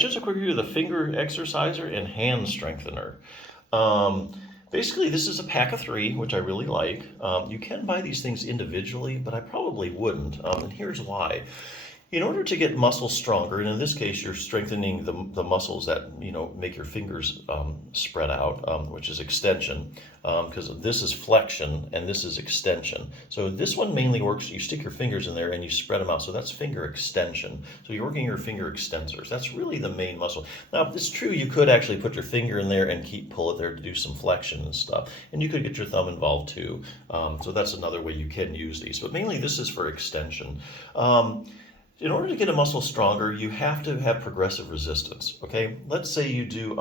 just a quick review of the finger exerciser and hand strengthener. Um, Basically, this is a pack of three, which I really like. You can buy these things individually, but I probably wouldn't. And here's why. In order to get muscles stronger, and in this case, you're strengthening the muscles that make your fingers spread out, which is extension, because this is flexion and this is extension. So this one mainly works. You stick your fingers in there and you spread them out. So that's finger extension. So you're working your finger extensors. That's really the main muscle. Now, it's true you could actually put your finger in there and pull it there to do some flexion and stuff, and you could get your thumb involved too. So that's another way you can use these. But mainly, this is for extension. In order to get a muscle stronger, you have to have progressive resistance, okay? Let's say you do,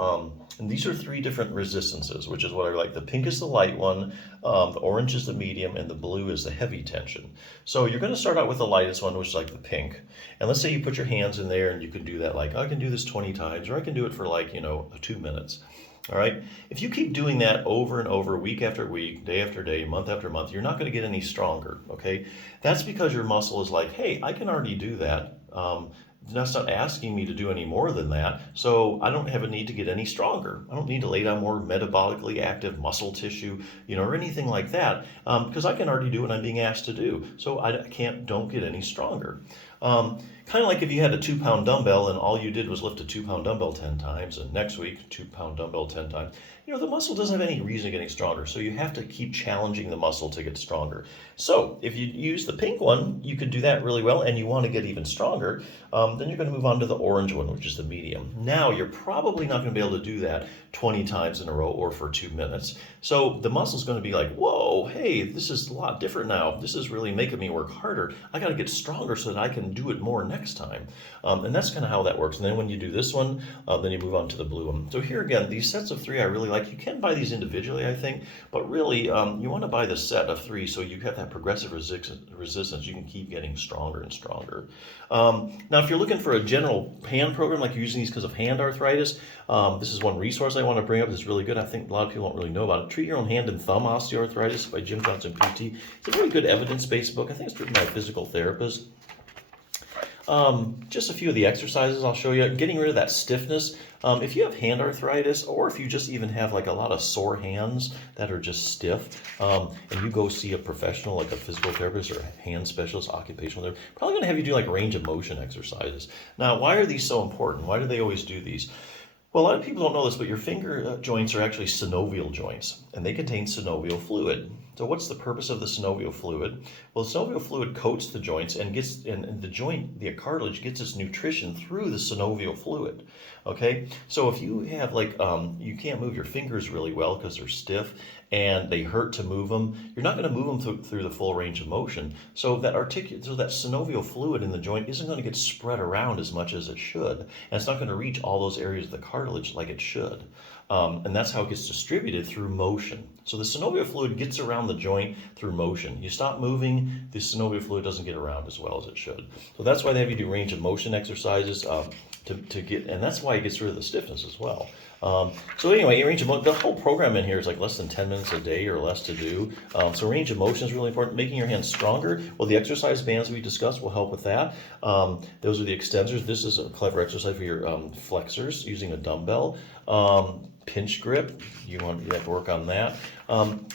and these are three different resistances, which is what I like. The pink is the light one, the orange is the medium, and the blue is the heavy tension. So you're going to start out with the lightest one, which is like the pink. And let's say you put your hands in there and you can do that like, I can do this 20 times, or I can do it for like, 2 minutes. All right. If you keep doing that over and over, week after week, day after day, month after month, you're not going to get any stronger. Okay. That's because your muscle is like, hey, I can already do that. That's not asking me to do any more than that. So I don't have a need to get any stronger. I don't need to lay down more metabolically active muscle tissue, or anything like that, because I can already do what I'm being asked to do. So don't get any stronger. Kind of like if you had a 2-pound dumbbell and all you did was lift a 2-pound dumbbell 10 times, and next week, 2-pound dumbbell 10 times. The muscle doesn't have any reason getting stronger, so you have to keep challenging the muscle to get stronger. So if you use the pink one, you could do that really well, and you want to get even stronger, then you're going to move on to the orange one, which is the medium. Now, you're probably not going to be able to do that 20 times in a row or for 2 minutes. So the muscle's going to be like, whoa, hey, this is a lot different now. This is really making me work harder. I got to get stronger so that I can do it more next time. And that's kind of how that works. And then when you do this one, then you move on to the blue one. So here again, these sets of three I really like. You can buy these individually, I think, but really you want to buy the set of three so you have that progressive resistance. You can keep getting stronger and stronger. Now, if you're looking for a general hand program, like you're using these because of hand arthritis, this is one resource I want to bring up that's really good. I think a lot of people don't really know about it. Treat Your Own Hand and Thumb Osteoarthritis by Jim Johnson, PT. It's a very good evidence-based book. I think it's written by a physical therapist. Just a few of the exercises I'll show you. Getting rid of that stiffness. If you have hand arthritis, or if you just even have like a lot of sore hands that are just stiff, and you go see a professional like a physical therapist or a hand specialist, occupational therapist, probably going to have you do like range of motion exercises. Now, why are these so important? Why do they always do these? Well, a lot of people don't know this, but your finger joints are actually synovial joints, and they contain synovial fluid. So what's the purpose of the synovial fluid? Well, the synovial fluid coats the joints and the joint, the cartilage, gets its nutrition through the synovial fluid. Okay, so if you have you can't move your fingers really well because they're stiff and they hurt to move them, you're not going to move them through the full range of motion. So that synovial fluid in the joint isn't going to get spread around as much as it should, and it's not going to reach all those areas of the cartilage like it should. And that's how it gets distributed through motion. So the synovial fluid gets around the joint through motion. You stop moving, the synovial fluid doesn't get around as well as it should. So that's why they have you do range of motion exercises and that's why it gets rid of the stiffness as well. So anyway, range of motion, the whole program in here is like less than 10 minutes a day or less to do. So range of motion is really important. Making your hands stronger. Well, the exercise bands we discussed will help with that. Those are the extensors. This is a clever exercise for your flexors using a dumbbell. Pinch grip, you have to work on that.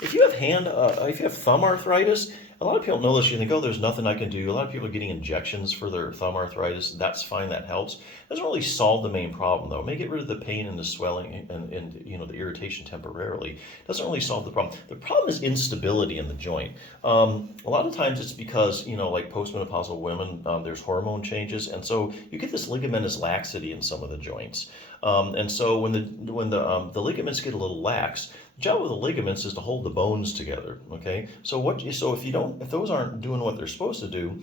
If you have thumb arthritis, a lot of people know this. You think, oh, there's nothing I can do. A lot of people are getting injections for their thumb arthritis. That's fine. That helps. Doesn't really solve the main problem, though. It may get rid of the pain and the swelling and the irritation temporarily. Doesn't really solve the problem. The problem is instability in the joint. A lot of times it's because like postmenopausal women, there's hormone changes, and so you get this ligamentous laxity in some of the joints. And so when the ligaments get a little lax, the job of the ligaments is to hold the bones together. Okay, so if those aren't doing what they're supposed to do,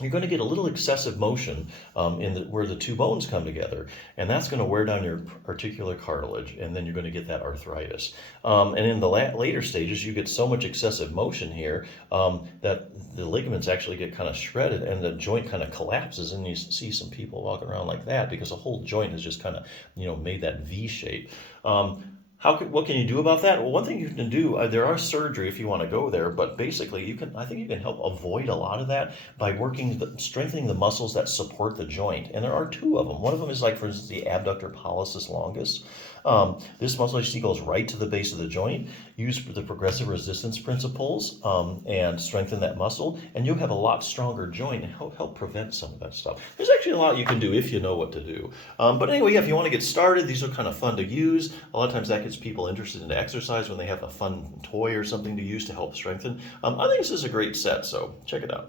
you're going to get a little excessive motion where the two bones come together, and that's going to wear down your articular cartilage, and then you're going to get that arthritis. And in the later stages, you get so much excessive motion here that the ligaments actually get kind of shredded, and the joint kind of collapses, and you see some people walking around like that because the whole joint has just kind of made that V shape. What can you do about that? Well, one thing you can do, there are surgery if you want to go there, but basically I think you can help avoid a lot of that by strengthening the muscles that support the joint. And there are two of them. One of them is like, for instance, the abductor pollicis longus. This muscle you see goes right to the base of the joint. Use the progressive resistance principles and strengthen that muscle, and you'll have a lot stronger joint and help prevent some of that stuff. There's actually a lot you can do if you know what to do. But anyway, yeah, if you want to get started, these are kind of fun to use. A lot of times that gets people interested in exercise when they have a fun toy or something to use to help strengthen. I think this is a great set, so check it out.